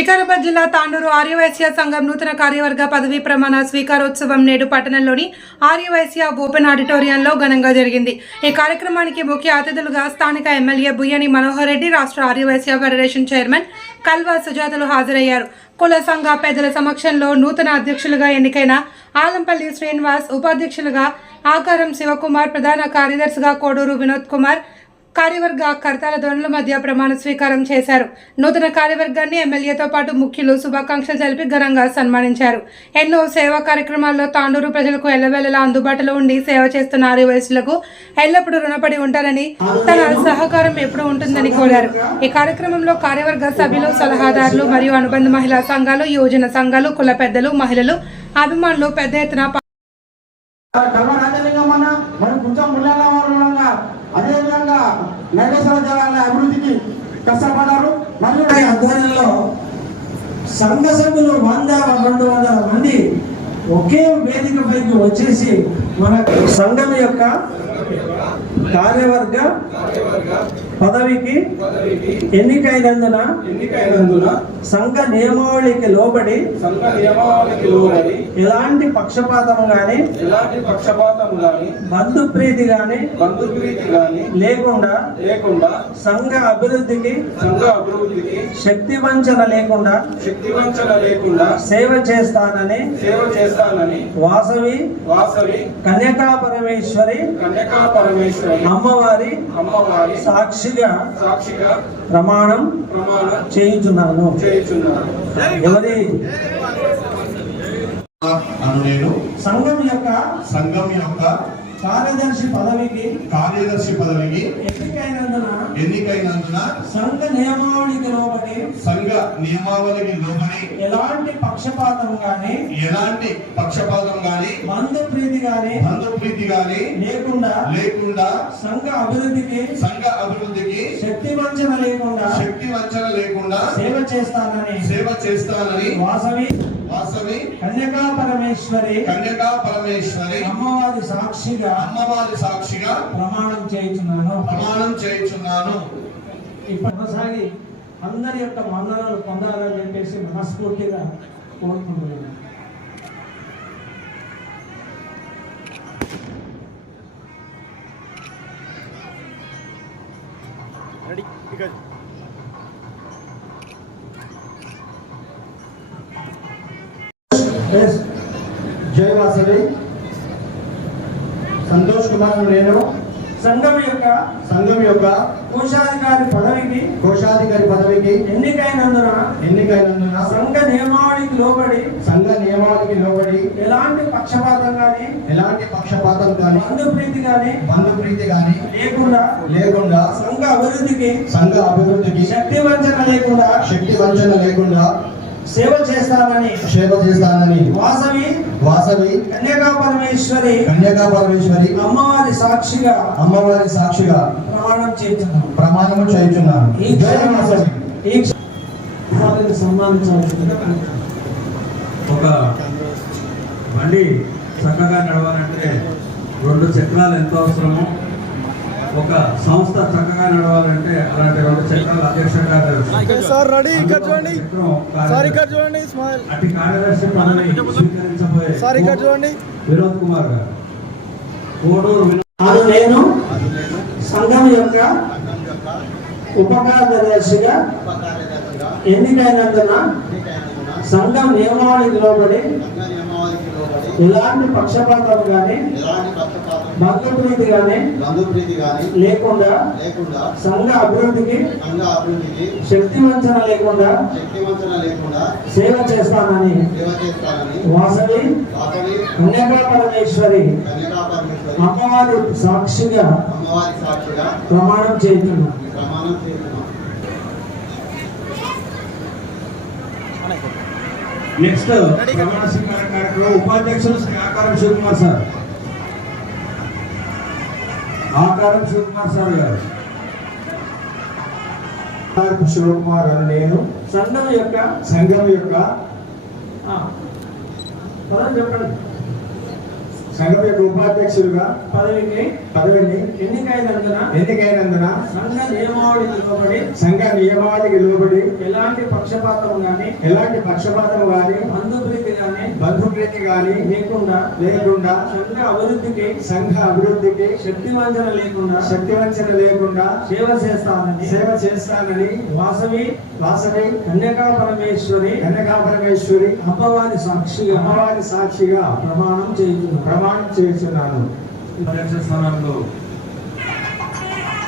వికారాబాద్ జిల్లా తాండూరు ఆర్యవైశ్య సంఘం నూతన కార్యవర్గ పదవీ ప్రమాణ స్వీకారోత్సవం నేడు పట్టణంలోని ఆర్యవైశ్య ఓపెన్ ఆడిటోరియంలో ఘనంగా జరిగింది. ఈ కార్యక్రమానికి ముఖ్య అతిథులుగా స్థానిక ఎమ్మెల్యే బుయ్యని మనోహర్ రెడ్డి రాష్ట్ర ఆర్యవైశ్య ఫెడరేషన్ చైర్మన్ కల్వా సుజాతలు హాజరయ్యారు. కుల సంఘ పెద్దల సమక్షంలో నూతన అధ్యక్షులుగా ఎన్నికైన ఆలంపల్లి శ్రీనివాస్ ఉపాధ్యక్షులుగా ఆకారం శివకుమార్ ప్రధాన కార్యదర్శిగా కోడూరు వినోద్ కుమార్ కార్యవర్గ కర్తల ధ్వనుల మధ్య ప్రమాణ స్వీకారం చేశారు. నూతన కార్యవర్గాన్ని ఎమ్మెల్యేతో పాటు ముఖ్యులు శుభాకాంక్షలు తెలిపి ఘనంగా సన్మానించారు. ఎన్నో సేవా కార్యక్రమాల్లో తాండూరు ప్రజలకు ఎల్లవేళలా అందుబాటులో ఉండి సేవ చేస్తున్న ఆరు వయసులకు ఎల్లప్పుడూ రుణపడి ఉంటారని తన సహకారం ఎప్పుడూ ఉంటుందని కోరారు. ఈ కార్యక్రమంలో కార్యవర్గ సభ్యులు సలహాదారులు మరియు అనుబంధ మహిళా సంఘాలు యువజన సంఘాలు కుల పెద్దలు మహిళలు అభిమానులు పెద్ద ఎత్తున అదేవిధంగా కర్మ రాజలింగం అభివృద్ధికి కష్టపడ్డారు. మరియు ఆధ్వర్యంలో సంఘ సభ్యులు వంద రెండు వందల మంది ఒకే వేదికపైకి వచ్చేసి మన సంఘం యొక్క కార్యవర్గ పదవికి ఎన్నికైనందున ఎన్నికైనందున సంఘ నియమావళికి లోబడి సంఘ నియమావళికి లోబడి ఎలాంటి పక్షపాతం గాని ఎలాంటి పక్షపాతం గాని బంధుప్రీతి గాని బంధుప్రీతి గాని లేకుండా లేకుండా సంఘ అభివృద్ధికి సంఘ అభివృద్ధికి శక్తి వంచన లేకుండా శక్తి వంచన లేకుండా సేవ చేస్తానని సేవ చేస్తానని వాసవి వాసవి కన్యకా పరమేశ్వరి కన్యకా పరమేశ్వరి అమ్మవారి అమ్మవారి సాక్షిగా సాక్షిగా ప్రమాణం ప్రమాణం చేయించున్నాను. చేయుచున్నారు ఎవరి? అను నేను. సంఘం యొక్క సంఘం యొక్క కార్యదర్శి పదవికి కార్యదర్శి పదవికి ఎన్నికైనందున ఎన్నికైనందున సంఘ సంఘ నియమావళికి లోబడి ఎలాంటి పక్షపాతం గాని ఎలాంటి పక్షపాతం గాని బంధు ప్రీతి గాని బంధుప్రీతి గాని లేకుండా లేకుండా సంఘ అభివృద్ధికి సంఘ అభివృద్ధికి శక్తి వంచన లేకుండా శక్తి వంచన లేకుండా సేవ చేస్తానని సేవ చేస్తానని వాసవి వాసవి కన్యకా పరమేశ్వరి కన్యకా పరమేశ్వరి అమ్మవారి సాక్షిగా అమ్మవారి సాక్షిగా ప్రమాణం చేయించున్నాను. ప్రమాణం చేయుచున్నాను. ఇప్పుడు కొనసాగి అందరి యొక్క మన్ననలు పొందాలని చెప్పేసి మనస్ఫూర్తిగా కోరుకుంటున్నాను. ఎస్ జై వాసవి సంతోష్ కుమార్ నేను సంఘం యొక్క సంఘం యొక్క కోశాధికారి పదవికి కోశాధికారి పదవికి ఎన్నికైనందున ఎన్నికైనందున సంఘ నియమావళికి లోబడి సంఘ నియమావళికి లోబడి ఎలాంటి పక్షపాతం కానీ ఎలాంటి పక్షపాతం కానీ బంధుప్రీతి కానీ బంధుప్రీతి కానీ లేకుండా లేకుండా సంఘ అభివృద్ధికి సంఘ అభివృద్ధికి శక్తి వంచన లేకుండా శక్తి వంచన లేకుండా సేవ చేస్తానని. సేవ చేస్తానని. వాసవి. వాసవి. కన్యకా పరమేశ్వరి కన్యకా పరమేశ్వరి అమ్మవారి సాక్షిగా. అమ్మవారి సాక్షిగా. ప్రమాణం చేస్తున్నాం ప్రమాణము చేయుచున్నాను. ఈ జై వాసవి. ఈ వారిని సన్మానించాల్సిందిగా ఒక బండి చక్కగా నడవాలంటే రెండు చక్రాలు ఎంత అవసరమో ఒక సంస్థ చక్కగా నడవాలంటే అలాంటి రెండు చక్రాలు అధ్యక్ష కార్యదర్శి సార్ రెడీ ఇక్కడ చూడండి. చక్రం సార్ ఇక్కడ కార్యదర్శి. పదవి స్వీకరించబోయే వినోద్ కుమార్ గారు. కోడూరు వినోద్ అది నేను సంఘం యొక్క ఉపకార్యదర్శిగా ఎన్నికైనందున సంఘం నియమావళికి లోబడి ఎలాంటి పక్షపాతం కానీ ఎలాంటి పక్షపాతం? బంధుప్రీతి కానీ బంధుప్రీతి కానీ లేకుండా లేకుండా? సంఘ అభివృద్ధికి సంఘ అభివృద్ధికి శక్తి వంచన లేకుండా శక్తి వంచన లేకుండా సేవ చేస్తానని సేవ చేస్తానని వాసవి వాసవి కన్యకా పరమేశ్వరి కన్యకా పరమేశ్వరి అమ్మవారి సాక్షిగా అమ్మవారి సాక్షిగా ప్రమాణం చేస్తున్నాను ప్రమాణం చేస్తున్నాం నెక్స్ట్ ప్రమాణ స్వీకార కార్యక్రమం ఉపాధ్యక్షులు శ్రీ ఆకారం శివకుమార్ సార్ ఆకారం శివకుమార్ సార్ గారు శివకుమార్ అని నేను. సంఘం యొక్క సంఘం యొక్క చెప్పండి. సంఘం యొక్క ఉపాధ్యక్షులుగా పదవికి పదవిని ఎన్నికైనందున ఎన్నికైనందున సంఘ నియమావళికి లోబడి సంఘ నియమావళికి లోబడి ఎలాంటి పక్షపాతం గాని ఎలాంటి పక్షపాతం గాని గాని బంధుప్రీతి గాని లేకుండా లేకుండా సంఘ అభివృద్ధికి సంఘ అభివృద్ధికి శక్తి వంచన లేకుండా శక్తివంచన లేకుండా సేవ చేస్తానని సేవ చేస్తానని వాసవి వాసవి కన్యకా పరమేశ్వరి కనకా పరమేశ్వరి అమ్మవారి సాక్షిగా అమ్మవారి సాక్షిగా ప్రమాణం చేయుచున్నాను. ప్రమాణం చేస్తున్నాను స్థానంలో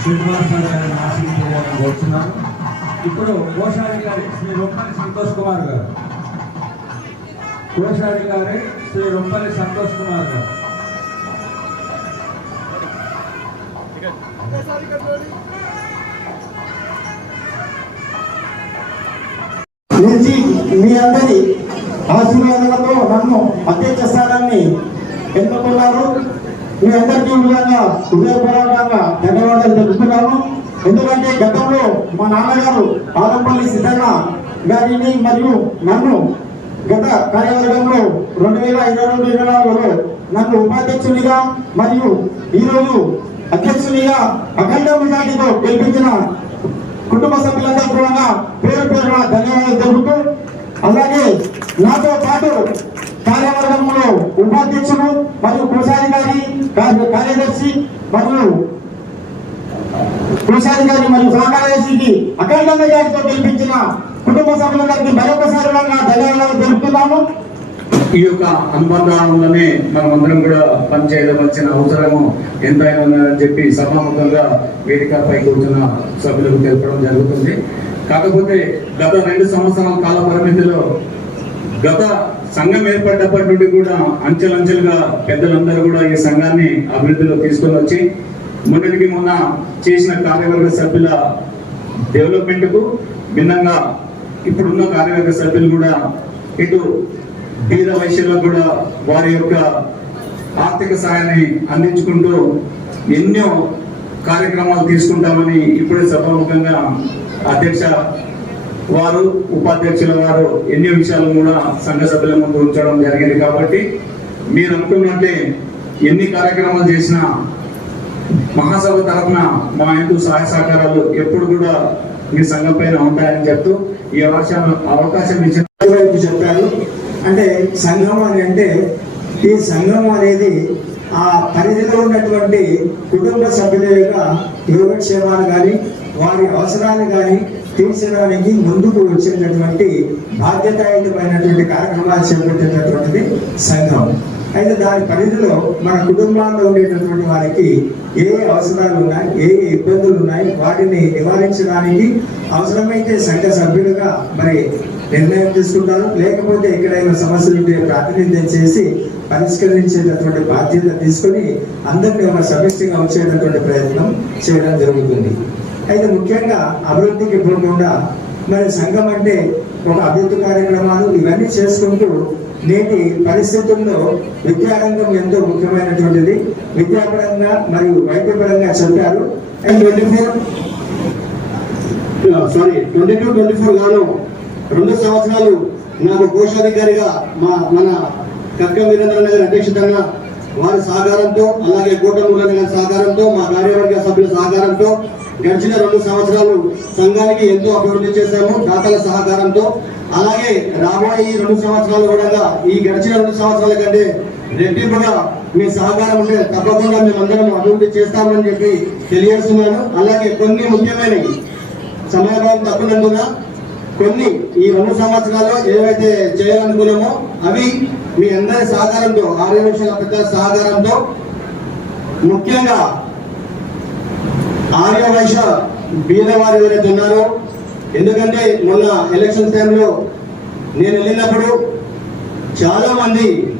శ్రీనివాస్ గారిని ఆశీర్వదించాలని కోరుతున్నాను ఇప్పుడు కోశాధికారి శ్రీ రొప్పని సంతోష్ కుమార్ గారు. కోశాధికారి శ్రీ రొంపల్లి సంతోష్ కుమార్ గారు. నుంచి మీ అందరి ఆశీర్వాదాలతో నన్ను అధ్యక్ష స్థానాన్ని ఎన్నుకున్నారు. మీ అందరికీ విధంగా హృదయపూర్వకంగా ధన్యవాదాలు తెలుపుతున్నాను. ఎందుకంటే గతంలో మా నాన్నగారు ఆలంపల్లి సిద్ధన్న గారిని మరియు నన్ను గత కార్యవర్గంలో రెండు వేల ఇరవై రెండు ఇరవై నాలుగులో నన్ను ఉపాధ్యక్షునిగా మరియు ఈరోజు అధ్యక్షునిగా అఖండ మెజార్టీతో గెలిపించిన కుటుంబ సభ్యులందరూ కూడా పేరు పేరున ధన్యవాదాలు తెలుపుతూ అలాగే నాతో పాటు కార్యవర్గంలో ఉపాధ్యక్షుడు మరియు కోశాధికారి కార్యదర్శి మరియు కోశాధికారి మరియు సహకార్యదర్శికి అఖండ మెజార్టీతో గెలిపించిన కుటుంబ సభ్యులందరికీ మరొకసారి నా ధన్యవాదాలు తెలుపుతున్నాను ఈ యొక్క అనుబంధంలోనే మనమందరం కూడా పనిచేయవలసిన అవసరము ఎంతైనా ఉందని చెప్పి సభాముఖంగా వేదికపై కూర్చున్న సభ్యులకు తెలపడం జరుగుతుంది. కాకపోతే గత రెండు సంవత్సరాల కాల పరిమితిలో గత సంఘం ఏర్పడ్డప్పటి నుండి కూడా అంచెలంచెలుగా పెద్దలందరూ కూడా ఈ సంఘాన్ని అభివృద్ధిలో తీసుకొని వచ్చి మొన్నటికి మొన్న చేసిన కార్యవర్గ సభ్యుల డెవలప్మెంట్కు భిన్నంగా ఇప్పుడున్న కార్యవర్గ సభ్యులు కూడా ఇటు బీద వైశ్యులకు కూడా వారి యొక్క ఆర్థిక సాయాన్ని అందించుకుంటూ ఎన్నో కార్యక్రమాలు తీసుకుంటామని ఇప్పుడే సభాముఖంగా అధ్యక్ష వారు ఉపాధ్యక్షుల వారు ఎన్నో విషయాలు కూడా సంఘ సభ్యుల ముందు ఉంచడం జరిగింది. కాబట్టి మీరు అనుకున్నట్టే ఎన్ని కార్యక్రమాలు చేసినా మహాసభ తరఫున మా ఇంటూ సహాయ సహకారాలు ఎప్పుడు కూడా మీ సంఘం పైన ఉంటాయని చెప్తూ ఈ అవకాశం అవకాశం ఇచ్చిన వైపు చెప్పారు. అంటే సంఘం అని అంటే ఈ సంఘం అనేది ఆ పరిధిలో ఉన్నటువంటి కుటుంబ సభ్యుల యొక్క యోగక్షేమాలు కానీ వారి అవసరాలు కానీ తీర్చడానికి ముందుకు వచ్చేటటువంటి బాధ్యతాయుతమైనటువంటి కార్యక్రమాలు చేపట్టేటటువంటిది సంఘం. అయితే దాని పరిధిలో మన కుటుంబాల్లో ఉండేటటువంటి వారికి ఏ అవసరాలు ఉన్నాయి ఏ ఇబ్బందులు ఉన్నాయి వాటిని నివారించడానికి అవసరమైతే సంఘ సభ్యులుగా మరి నిర్ణయం తీసుకుంటారు. లేకపోతే ఎక్కడైనా సమస్యలు ఉంటే ప్రాతినిధ్యం చేసి పరిష్కరించేటటువంటి బాధ్యత తీసుకొని అందరినీ ఒక సమిష్టిగా వచ్చేటటువంటి ప్రయత్నం చేయడం జరుగుతుంది. అయితే ముఖ్యంగా అభివృద్ధికి పోకుండా మరి సంఘం అంటే ఒక అభివృద్ధి కార్యక్రమాలు ఇవన్నీ చేసుకుంటూ నేటి పరిస్థితుల్లో విద్యారంగం ఎంతో ముఖ్యమైనటువంటిది. విద్యాపరంగా మరియు వైద్యపరంగా చెప్పారు. Twenty four sorry twenty two twenty four గాను రెండు సంవత్సరాలు నాకు కోశాధికారిగా మా మన కక్క వీరేంద్ర నగర్ అధ్యక్షతన వారి సహకారంతో అలాగే కూటమి గారి సహకారంతో మా కార్యవర్గ సభ్యుల సహకారంతో గడిచిన రెండు సంవత్సరాలు సంఘానికి ఎంతో అభివృద్ధి చేశాము దాతల సహకారంతో. అలాగే రాబోయే ఈ రెండు సంవత్సరాలు కూడా ఈ గడిచిన రెండు సంవత్సరాల కంటే రెట్టింపుగా మీ సహకారం ఉంటే తప్పకుండా మేమందరం అభివృద్ధి చేస్తామని చెప్పి తెలియజేస్తున్నాను. అలాగే కొన్ని ముఖ్యమైనవి. సమయభావం తక్కువనందున కొన్ని ఈ రెండు సంవత్సరాల్లో ఏవైతే చేయాలనుకున్నామో అవి మీ అందరి సహకారంతో ఆరు పెద్ద సహకారంతో ముఖ్యంగా ఆర్య వైశ్య బీదవారు ఎవరైతే ఉన్నారో ఎందుకంటే మొన్న ఎలక్షన్ టైంలో నేను వెళ్ళినప్పుడు చాలా మంది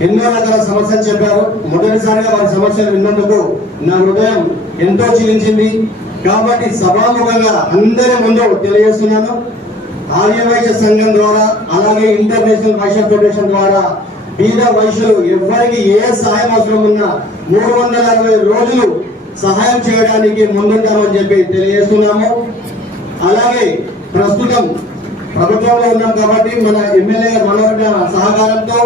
ఎన్నో రకాల సమస్యలు చెప్పారు. మొదటిసారిగా వారి సమస్యలు విన్నందుకు నా హృదయం ఎంతో చిలించింది కాబట్టి సభాముఖంగా అందరి ముందు తెలియజేస్తున్నాను. ఆర్య వైశ్య సంఘం ద్వారా అలాగే ఇంటర్నేషనల్ వైశ్య ఫెడరేషన్ ద్వారా బీద వైశ్యులు ఎవరికి ఏ సహాయం అవసరం ఉన్నా మూడు వందల అరవై రోజులు సహాయం చేయడానికి ముందుంటామని చెప్పి తెలియజేస్తున్నాము. అలాగే ప్రస్తుతం ప్రభుత్వంలో ఉన్నాం కాబట్టి మన ఎమ్మెల్యే మనోహర్ సహకారంతో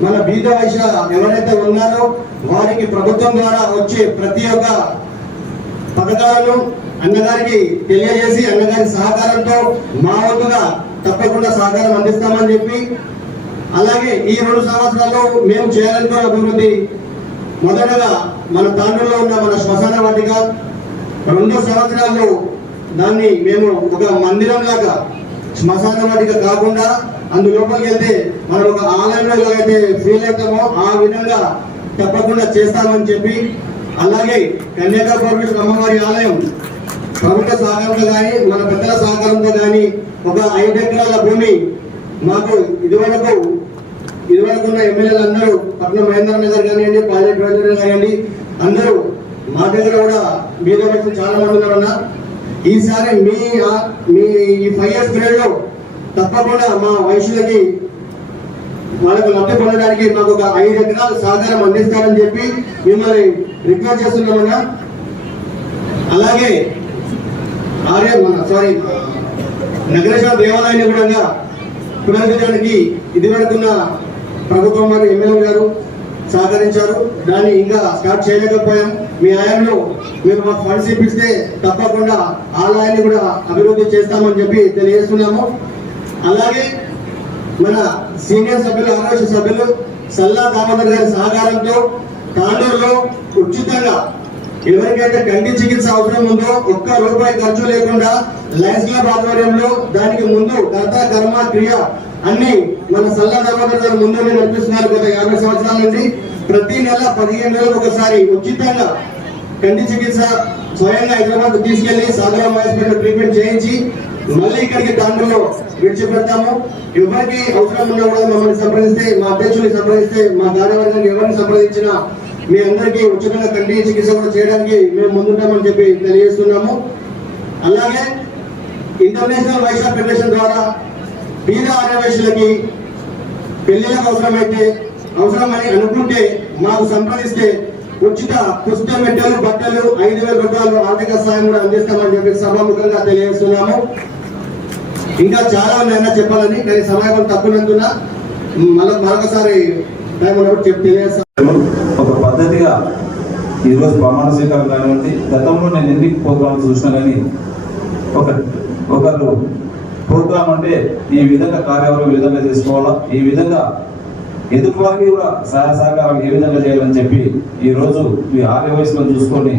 మన బీద వైశ్య ఎవరైతే ఉన్నారో వారికి ప్రభుత్వం ద్వారా వచ్చే ప్రతి ఒక్క పథకాలను అన్నగారికి తెలియజేసి అన్నగారి సహకారంతో మా వంతుగా తప్పకుండా సహకారం అందిస్తామని చెప్పి అలాగే ఈ రెండు సంవత్సరాల్లో మేము చేయాలనుకున్న అభివృద్ధి మొదటగా మన తాండ్రులో ఉన్న మన శ్మశాన వాటిక రెండు సంవత్సరాల్లో దాన్ని మేము ఒక మందిరం లాగా శ్మశాన వాటిక కాకుండా అందులోపలికి వెళ్తే మనం ఒక ఆలయంలో ఎలాగైతే ఫీల్ అవుతామో ఆ విధంగా తప్పకుండా చేస్తామని చెప్పి అలాగే కన్యాకా అమ్మవారి ఆలయం ప్రభుత్వ సహకారంతో కానీ మన పెద్దల సహకారంతో కానీ ఒక ఐదు ఎకరాల భూమి మాకు ఇదివరకు ఇదివరకు ఉన్న ఎమ్మెల్యేలు అందరూ పట్నం మహేంద్ర నగర్ కానివ్వండి ప్రాజెక్ట్ రాజేంద్ర కానివ్వండి అందరూ మా దగ్గర కూడా మీద వ్యక్తులు చాలా మంది ఉన్నారన్న ఈసారి మీ మీ ఈ ఫైవ్ ఇయర్స్ పీరియడ్లో తప్పకుండా మా వయసులకి వాళ్ళకు లబ్ధి పొందడానికి మాకు ఒక ఐదు ఎకరాల సహకారం అందిస్తారని చెప్పి మిమ్మల్ని రిక్వెస్ట్ చేస్తున్నామన్నా. అలాగే ఆర్య మన సారీ నగరేశ్వర దేవాలయాన్ని కూడా పునరుద్ధరించడానికి ఇది వరకున్న ప్రభుత్వం గారు ఎమ్మెల్యే గారు సహకరించారు. దాన్ని ఇంకా స్టార్ట్ చేయలేకపోయాం. మీ ఆయనలో మీరు మాకు ఫండ్స్ ఇప్పిస్తే తప్పకుండా ఆలయాన్ని కూడా అభివృద్ధి చేస్తామని చెప్పి తెలియజేస్తున్నాము. అలాగే మన సీనియర్ సభ్యులు ఆరోగ్య సభ్యులు సల్లా దామోదర్ గారి సహకారంతో తాండూరులో ఉచితంగా ఎవరికైతే కంటి చికిత్స అవసరం ఉందో ఒక్క రూపాయి ఖర్చు లేకుండా లైన్స్ క్లబ్ ఆధ్వర్యంలో దానికి ముందు కర్త కర్మ క్రియ అన్ని మన సల్లా దామోదర్ గారు ముందు నడిపిస్తున్నారు గత యాభై సంవత్సరాల నుండి. ప్రతి నెల పదిహేను నెలలకు ఒకసారి ఉచితంగా కంటి చికిత్స స్వయంగా హైదరాబాద్ తీసుకెళ్ళి సాగరం హాస్పిటల్ ట్రీట్మెంట్ చేయించి మళ్ళీ ఇక్కడికి దాంట్లో విడిచిపెడతాము. ఎవరికి అవసరం ఉన్నా కూడా మమ్మల్ని సంప్రదిస్తే మా అధ్యక్షుని సంప్రదిస్తే మా కార్యవర్గాన్ని ఎవరిని సంప్రదించినా మీ అందరికీ ఉచితంగా కంటి చికిత్స కూడా చేయడానికి మేము ముందుంటామని చెప్పి తెలియజేస్తున్నాము. అలాగే ఇంటర్నేషనల్ వైశాఖ ఫెడరేషన్ ద్వారా బీద ఆడవేశులకి పెళ్ళిలకు అవసరమైతే అవసరమని అనుకుంటే మాకు సంప్రదిస్తే ఉచిత పుస్తక మెట్టలు బట్టలు ఐదు వేల రూపాయలు ఆర్థిక సాయం కూడా అందిస్తామని చెప్పి సభాముఖంగా తెలియజేస్తున్నాము. ఇంకా చాలా ఉన్నాయన్నా చెప్పాలని కానీ సమయం తక్కువనందున మళ్ళీ మరొకసారి టైం ఉన్నప్పుడు చెప్పి ఒక పద్ధతిగా ఈరోజు ప్రమాణ స్వీకారం కానివ్వండి గతంలో నేను ఎన్ని ప్రోగ్రామ్స్ చూసినా కానీ ఒక ఒకరు ప్రోగ్రామ్ అంటే ఈ విధంగా కార్యక్రమం ఈ విధంగా చేసుకోవాలా? ఈ విధంగా ఎదుటి వారికి కూడా సహాయ సహకారం ఏ విధంగా చేయాలని చెప్పి ఈరోజు మీ ఆర్య వయసులో చూసుకొని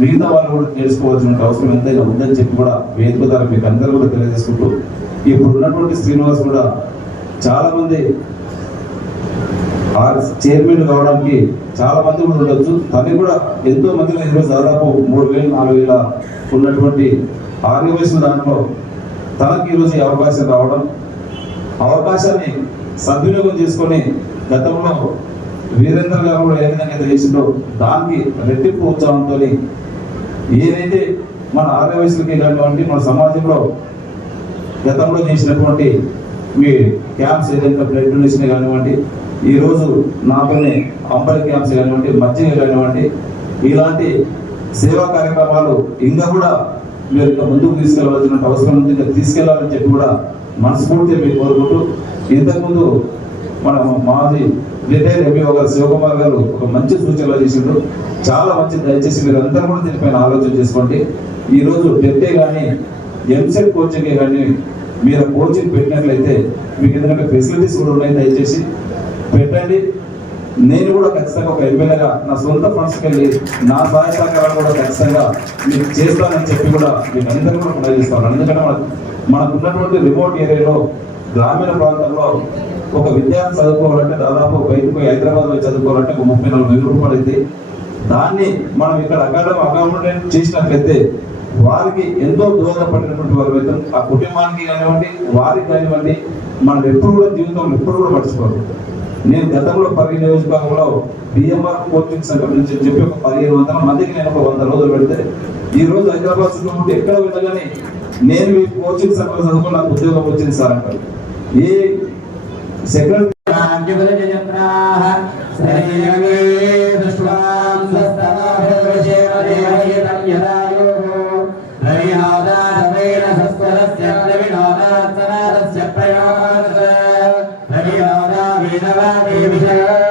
మిగతా వాళ్ళు కూడా తెలుసుకోవాల్సిన అవసరం ఎంతైనా ఉందని చెప్పి కూడా వేదిక ద్వారా మీకు అందరూ కూడా తెలియజేసుకుంటూ ఇప్పుడు ఉన్నటువంటి శ్రీనివాస్ కూడా చాలామంది చైర్మన్ కావడానికి చాలా మంది కూడా ఉండొచ్చు. తనకి కూడా ఎంతో మంది ఈరోజు దాదాపు మూడు వేలు నాలుగు వేల ఉన్నటువంటి ఆర్య వయసు దాంట్లో తనకి ఈరోజు ఈ అవకాశం రావడం అవకాశాన్ని సద్వినియోగం చేసుకొని గతంలో వీరేంద్ర గారు కూడా ఏ విధంగా అయితే చేసిండో దానికి రెట్టింపు ఉత్సాహంతో ఏదైతే మన ఆర్య వయసులకి ఇలాంటివంటి మన సమాజంలో గతంలో చేసినటువంటి మీ క్యాంప్స్ ఏదైతే బ్లడ్ డొనేషన్ కానివ్వండి ఈరోజు రోజు నాతోనే అంబలి క్యాంప్స్ కానివ్వండి మధ్య కానివ్వండి ఇలాంటి సేవా కార్యక్రమాలు ఇంకా కూడా మీరు ఇంకా ముందుకు తీసుకెళ్ళవలసిన అవసరం ఉంది. ఇంకా తీసుకెళ్ళాలని చెప్పి కూడా మనస్ఫూర్తిగా మీరు కోరుకుంటూ ఇంతకుముందు మన మాది రిటైర్ ఎంపీ గారు శివకుమార్ గారు ఒక మంచి సూచనలు చేసిండ్రు. చాలా మంచి దయచేసి మీరు అందరూ కూడా దీనిపైన ఆలోచన చేసుకోండి. ఈరోజు రోజు టెట్టే కానీ ఎంసెట్ కోచింగ్ కానీ మీరు కోచింగ్ పెట్టినట్లయితే మీకు ఎందుకంటే ఫెసిలిటీస్ కూడా ఉన్నాయి దయచేసి. పెట్టండి. నేను కూడా ఖచ్చితంగా ఒక ఎమ్మెల్యేగా నా సొంత ఫండ్స్కి వెళ్ళి నా సహాయ సహకారాలు కూడా ఖచ్చితంగా మీకు చేస్తానని చెప్పి కూడా మీకు అందరూ కూడా ప్రయత్నిస్తాను ఎందుకంటే మన మనకు ఉన్నటువంటి రిమోట్ ఏరియాలో గ్రామీణ ప్రాంతంలో ఒక విద్యార్థి చదువుకోవాలంటే దాదాపు బయటకు హైదరాబాద్లో చదువుకోవాలంటే ఒక ముప్పై నాలుగు వేల రూపాయలు అయితే దాన్ని మనం ఇక్కడ అకాడమీ అకామిడేట్ చేసినట్లయితే వారికి ఎంతో దోహదపడినటువంటి వారు అయితే ఆ కుటుంబానికి కానివ్వండి వారికి కానివ్వండి మనం ఎప్పుడు కూడా జీవితంలో ఎప్పుడు కూడా మర్చిపోరు. నేను గతంలో పది నియోజకవర్గంలో బిఎంఆర్ కోచింగ్ సెంటర్ నుంచి చెప్పి ఒక పదిహేను వందల మందికి నేను ఒక వంద రోజులు పెడితే ఈ రోజు హైదరాబాద్ ఉంటే ఎక్కడ వెళ్ళగానే నేను మీ కోచింగ్ సెంటర్ చదువుకుని నాకు ఉద్యోగం వచ్చింది సార్ అంటారు. A second Happy birthday.